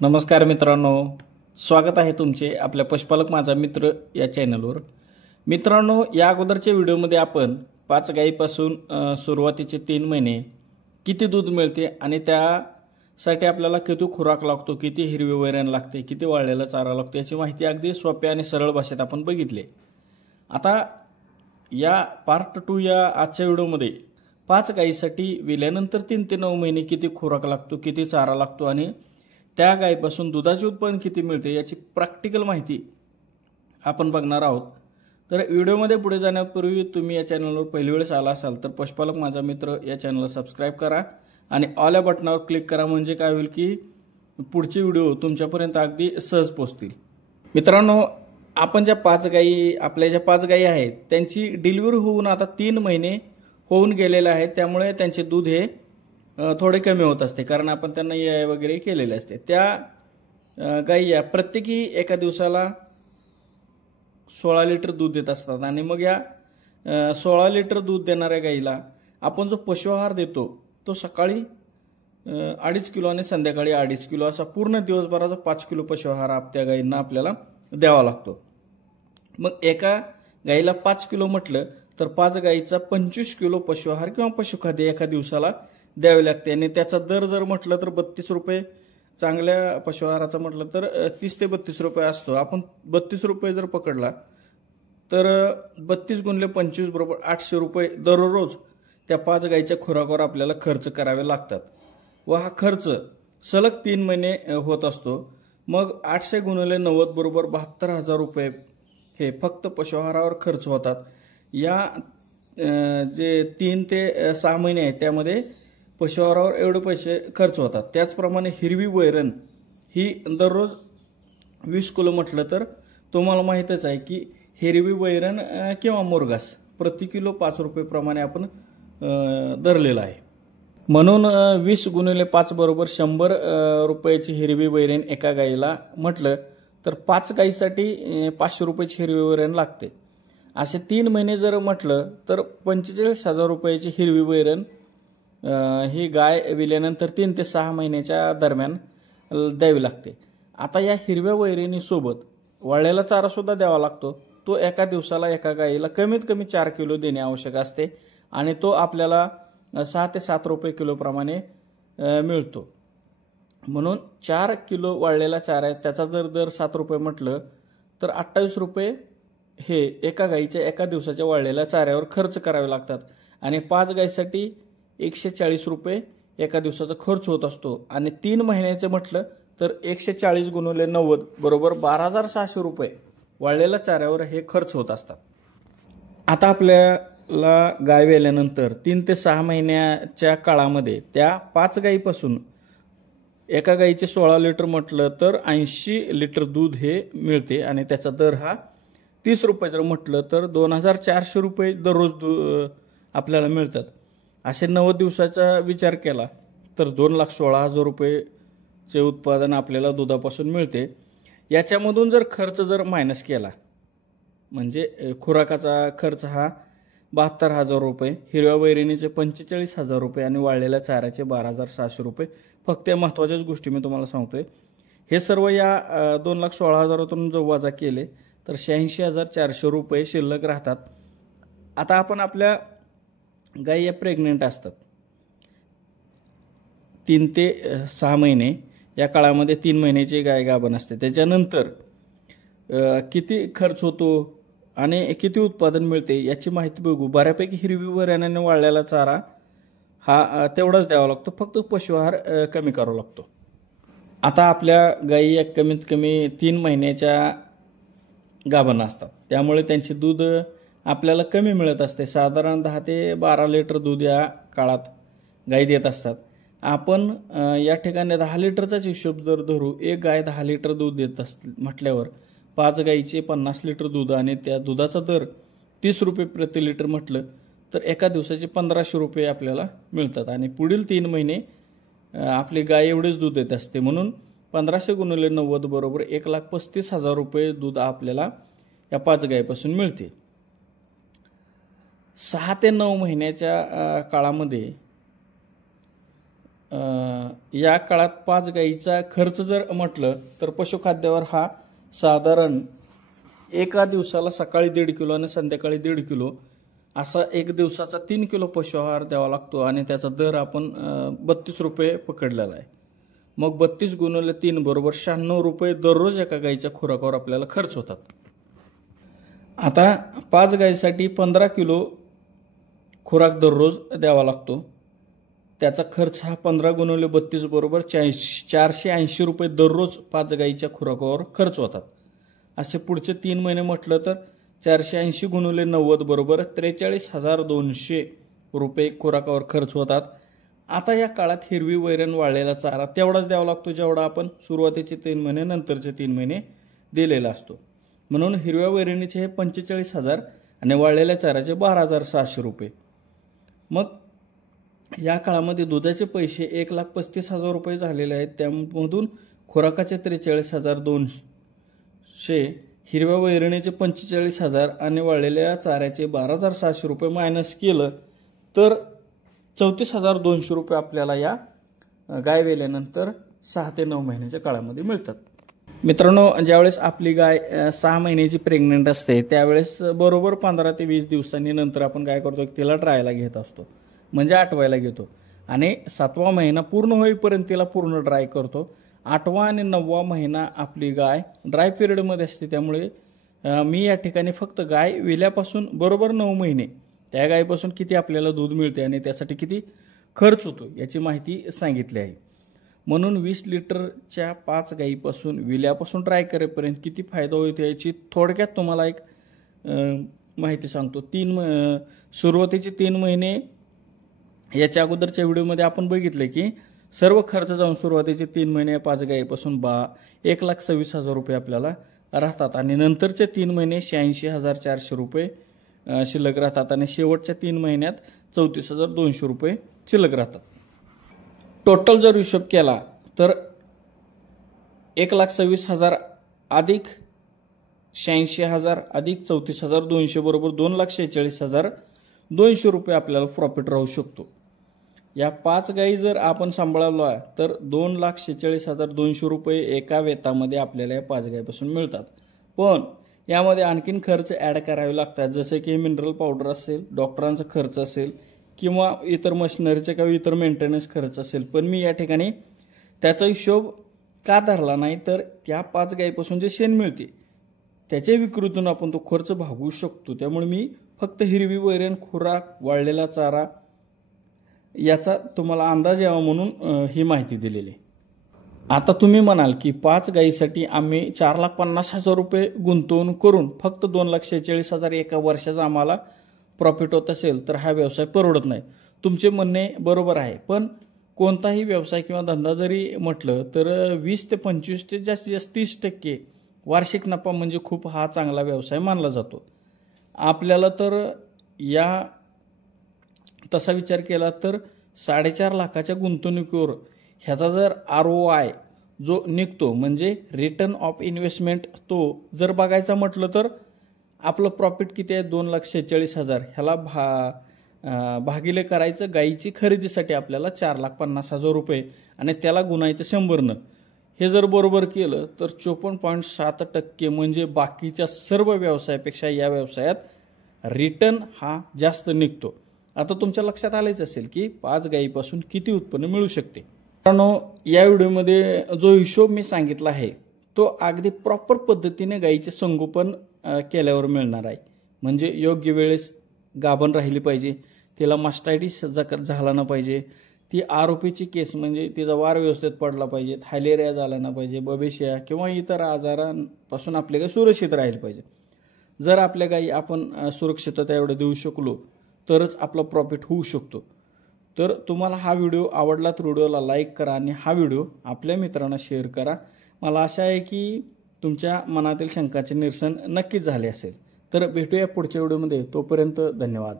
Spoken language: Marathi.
नमस्कार मित्रांनो, स्वागत आहे तुमचे आपल्या पशुपालक माझा मित्र या चॅनलवर। मित्रांनो, या अगोदरच्या व्हिडिओमध्ये आपण 5 गायीपासून सुरुवातीचे 3 महिने किती दूध मिळते आणि त्यासाठी आपल्याला किती खुराक लागतो, किती हिरवे वैरण लागते, किती वाळलेला चारा लागतो याची माहिती अगदी सोप्या आणि सरळ भाषेत आपण बघितले। आता या पार्ट 2 या आजच्या व्हिडिओमध्ये 5 गायीसाठी विल्यानंतर 3 ते 9 महिने किती खुराक लागतो, किती चारा लागतो आणि त्या गायीपासून दुधाचे उत्पन्न किती मिळते याची प्रॅक्टिकल माहिती आपण बघणार आहोत। तर व्हिडिओमध्ये पुढे जाण्यापूर्वी तुम्ही या चॅनलवर पहिली वेळेस आला असाल तर पशुपालक माझा मित्र या चॅनलला सबस्क्राइब करा आणि ऑल या बटनावर क्लिक करा, म्हणजे काय होईल की पुढचे व्हिडिओ तुमच्यापर्यंत अगदी सहज पोहोचतील। मित्रांनो, आपण ज्या 5 गायी आपल्या ज्या 5 गायी आहेत त्यांची डिलिव्हरी होऊन आता 3 महिने होऊन गेलेले आहेत, त्यामुळे त्यांचे दूध हे थोडे कमी होत असते, कारण आपण त्यांना EI वगैरे केलेले असते। त्या गायी या प्रत्येकी एका दिवसाला 16 लिटर दूध देत असतात आणि मग या 16 लिटर दूध देणाऱ्या गायीला आपण जो पशुआहार देतो तो सकाळी 2.5 किलो आणि संध्याकाळी 2.5 किलो असा पूर्ण दिवसभराचा 5 किलो पशुआहार त्या गायींना आपल्याला द्यावा लागतो। मग एका गायीला 5 किलो म्हटलं तर 5 गायीचा 25 किलो पशुआहार किंवा पशुखाद्य एका दिवसाला द्यावे लागते आणि त्याचा दर जर म्हटलं तर 32 रुपये, चांगल्या पशुआहाराचा म्हटलं तर 30 ते 32 रुपये असतो। आपण 32 रुपये जर पकडला तर 32 गुणिले 25 बरोबर 800 रुपये दररोज त्या 5 गायीच्या खुराकावर आपल्याला खर्च करावे लागतात व हा खर्च सलग 3 महिने होत असतो। मग 800 गुणिले 90 बरोबर 72,000 रुपये हे फक्त पशुआहारावर खर्च होतात। या जे 3 ते 6 महिने आहेत त्यामध्ये पशुआहारावर एवढे पैसे खर्च होतात। त्याचप्रमाणे हिरवी वैरण ही दररोज 20 किलो म्हटलं तर तुम्हाला माहीतच आहे की हिरवी वैरण किंवा मुरघास प्रति किलो 5 रुपये प्रमाणे आपण धरलेला आहे, म्हणून 20 गुणिले 5 बरोबर 100 रुपयाची हिरवी वैरण एका गायीला म्हटलं तर 5 गायीसाठी 500 रुपयाची हिरवी वैरण लागते। असे 3 महिने जर म्हटलं तर 45,000 रुपयाची हिरवी वैरण ही गाय विल्यानंतर 3 ते 6 महिन्याच्या दरम्यान द्यावी लागते। आता या हिरव्या वैरणीसोबत वाळलेला चारा सुद्धा द्यावा लागतो। तो एका दिवसाला एका गायीला कमीत कमी 4 किलो देणे आवश्यक असते आणि तो आपल्याला 6 ते 7 रुपये किलो प्रमाणे मिळतो। म्हणून 4 किलो वाळलेला चारा आहे, त्याचा जर दर 7 रुपये म्हटलं तर 28 रुपये हे एका गायीच्या एका दिवसाच्या वाळलेल्या चाऱ्यावर खर्च करावे लागतात आणि 5 गायीसाठी 140 रुपये एका दिवसाचा खर्च होत असतो आणि 3 महिन्याचे म्हटलं तर 140 गुणिले 90 बरोबर 12,600 रुपये वाळलेल्या चाऱ्यावर हे खर्च होत असतात। आता आपल्याला गाय वेल्यानंतर 3 ते 6 महिन्याच्या काळामध्ये त्या 5 गायीपासून एका गायीचे 16 लिटर म्हटलं तर 80 लिटर दूध हे मिळते आणि त्याचा दर हा 30 रुपये जर म्हटलं तर 2,400 रुपये दररोज आपल्याला मिळतात। असे 90 दिवसाचा विचार केला तर 2,16,000 रुपयेचे उत्पादन आपल्याला दुधापासून मिळते। याच्यामधून जर खर्च जर मायनस केला म्हणजे खुराकाचा खर्च हा 72,000 रुपये, हिरव्या वैरणीचे 45,000 रुपये आणि वाळलेल्या चाऱ्याचे 12,600 रुपये। फक्त या महत्त्वाच्याच गोष्टी मी तुम्हाला सांगतोय। हे सर्व या 2,16,000तून जर वजा केले तर 86,400 रुपये शिल्लक राहतात। आता आपण आपल्या गायी या प्रेग्नेंट असतात 3 ते 6 महिने, या काळामध्ये 3 महिन्याची गाय गाभण असते, त्याच्यानंतर किती खर्च होतो आणि किती उत्पादन मिळते याची माहिती बघू। बऱ्यापैकी हिरवी वैरण आणि वाळलेला चारा हा तेवढाच द्यावा लागतो, फक्त पशुआहार कमी करावा लागतो। आता आपल्या गायी या कमीत कमी 3 महिन्याच्या गाभण असतात, त्यामुळे त्यांचे दूध आपल्याला कमी मिळत असते। साधारण 10 ते 12 लिटर दूध या काळात गाय देत असतात। आपण या ठिकाणी 10 लिटरचाच हिशोब जर धरू, एक गाय 10 लिटर दूध देत असते म्हटल्यावर 5 गायीचे 50 लिटर दूध आणि त्या दुधाचा दर 30 रुपये प्रति लिटर म्हटलं तर एका दिवसाचे 1,500 रुपये आपल्याला मिळतात आणि पुढील 3 महिने आपली गाय एवढेच दूध देत असते। म्हणून 1500 गुणिले 90 बरोबर 1,35,000 रुपये दूध आपल्याला या 5 गायीपासून मिळते। 6 ते 9 महिन्याच्या काळामध्ये या काळात 5 गाईचा खर्च जर म्हटलं तर पशुखाद्यावर हा साधारण एका दिवसाला सकाळी 1.5 किलो आणि संध्याकाळी 1.5 किलो असा एक दिवसाचा 3 किलो पशुआहार द्यावा लागतो आणि त्याचा दर आपण 32 रुपये पकडलेला आहे. मग 32 गुणिले 3 बरोबर 96 रुपये दररोज एका गाईच्या खुराकावर आपल्याला खर्च होतात. आता 5 गाईसाठी 15 किलो खुराक दररोज द्यावा लागतो. त्याचा खर्च हा 15 गुणिले 32 बरोबर 480 रुपये दररोज 5 गाईच्या खुराकावर खर्च होतात. असे पुढचे 3 महिने म्हटलं तर 480 गुणिले 90 बरोबर 43,200 रुपये खुराकावर खर्च होतात. आता या काळात हिरवी वैरण वाळलेला चारा तेवढाच द्यावा लागतो जेवढा आपण सुरुवातीचे 3 महिने नंतरचे 3 महिने दिलेला असतो. म्हणून हिरव्या वैरणीचे हे 45,000 आणि वाळलेल्या चाऱ्याचे 12,600 रुपये. मग या काळामध्ये दुधाचे पैसे 1,35,000 रुपये झालेले आहेत. त्यामधून खुराकाचे 43,200, हिरव्या वैरणीचे 45,000 आणि वाळलेल्या चाऱ्याचे 12,600 रुपये मायनस केलं तर 34,200 रुपये आपल्याला या गाय वेल्यानंतर 6 ते 9 महिन्याच्या काळामध्ये मिळतात. मित्रांनो, ज्यावेळेस आपली गाय 6 महिन्याची प्रेग्नंट असते त्यावेळेस बरोबर 15 ते 20 दिवसांनी नंतर आपण काय करतो की तिला ड्रायला घेत असतो, म्हणजे आटवायला घेतो आणि 7वा महिना पूर्ण होईपर्यंत तिला पूर्ण ड्राय करतो. 8वा आणि 9वा महिना आपली गाय ड्राय पिरियडमध्ये असते. त्यामुळे मी या ठिकाणी फक्त गाय विल्यापासून बरोबर 9 महिने त्या गायीपासून किती आपल्याला दूध मिळते आणि त्यासाठी किती खर्च होतो याची माहिती सांगितली आहे. म्हणून 20 लिटरच्या 5 गायीपासून विल्यापासून ड्राय करेपर्यंत किती फायदा होतो याची थोडक्यात तुम्हाला एक माहिती सांगतो. सुरुवातीचे 3 महिने याच्या अगोदरच्या व्हिडिओमध्ये आपण बघितले की सर्व खर्च जाऊन सुरुवातीचे 3 महिने 5 गायीपासून 1,26,000 रुपये आपल्याला राहतात आणि नंतरचे 3 महिने 86,400 रुपये शिल्लक राहतात आणि शेवटच्या 3 महिन्यात 34,200 रुपये शिल्लक राहतात. टोटल जर हिशोब केला तर 1,26,000 अधिक 86,000 अधिक 34,200 बरोबर 2,46,200 रुपये आपल्याला प्रॉफिट राहू शकतो. या 5 गायी जर आपण सांभाळल्या तर 2,46,200 रुपये एका वेतामध्ये आपल्याला या 5 गायीपासून मिळतात. पण यामध्ये आणखीन खर्च ॲड करावे लागतात, जसे की मिनरल पावडर असेल, डॉक्टरांचा खर्च असेल किंवा इतर मशिनरीचे किंवा इतर मेंटेनन्स खर्च असेल. पण मी या ठिकाणी त्याचा हिशोब का धरला नाही तर त्या 5 गायीपासून जे शेण मिळते त्याच्या विक्रीतून आपण तो खर्च भागवू शकतो. त्यामुळे मी फक्त हिरवी वैरण, खुराक, वाळलेला चारा याचा तुम्हाला अंदाज यावा म्हणून ही माहिती दिलेली. आता तुम्ही म्हणाल की 5 गायीसाठी आम्ही 4,50,000 रुपये गुंतवणूक करून फक्त 2,46,000 एका वर्षाचा आम्हाला प्रॉफिट होत असेल तर हा व्यवसाय परवडत नाही. तुमचे म्हणणे बरोबर आहे, पण कोणताही व्यवसाय किंवा धंदा जरी म्हटलं तर 20 ते 25 ते जास्तीत जास्त 30% वार्षिक नफा म्हणजे खूप हा चांगला व्यवसाय मानला जातो. आपल्याला तर या तसा विचार केला तर 4.5 लाखाच्या गुंतवणुकीवर ह्याचा जर ROI जो निघतो म्हणजे रिटर्न ऑफ इन्व्हेस्टमेंट तो जर बघायचा म्हटलं तर आपलं प्रॉफिट किती आहे 2,46,000 ह्याला भागिले करायचं गाईची खरेदीसाठी आपल्याला 4,50,000 रुपये आणि त्याला गुणायचं 100 हे जर बरोबर केलं तर 54.7% म्हणजे बाकीच्या सर्व व्यवसायापेक्षा या व्यवसायात रिटर्न हा जास्त निघतो. आता तुमच्या लक्षात आलेच असेल की 5 गायीपासून किती उत्पन्न मिळू शकते. मित्रांनो, या व्हिडिओमध्ये जो हिशोब मी सांगितला आहे तो अगदी प्रॉपर पद्धतीने गायीचे संगोपन केल्यावर मिळणार आहे. म्हणजे योग्य वेळेस गाभण राहिली पाहिजे, तिला मास्टायटिस झाला ना पाहिजे, ती आरोपीची केस म्हणजे तिचा वार व्यवस्थित पडला पाहिजे, थायलेरिया झाला ना पाहिजे, बबेशिया किंवा इतर आजारांपासून आपले गाय सुरक्षित राहिले पाहिजे. जर आपल्या गायी आपण सुरक्षितता एवढं देऊ शकलो तरच आपला प्रॉफिट होऊ शकतो. तर तुम्हाला हा व्हिडिओ आवडला तर व्हिडिओला लाईक करा आणि हा व्हिडिओ आपल्या मित्रांना शेअर करा. मला आशा आहे की तुमच्या मनातील शंकाचे निरसन नक्कीच झाले असेल. तर भेटूया पुढच्या व्हिडिओमध्ये. तोपर्यंत धन्यवाद.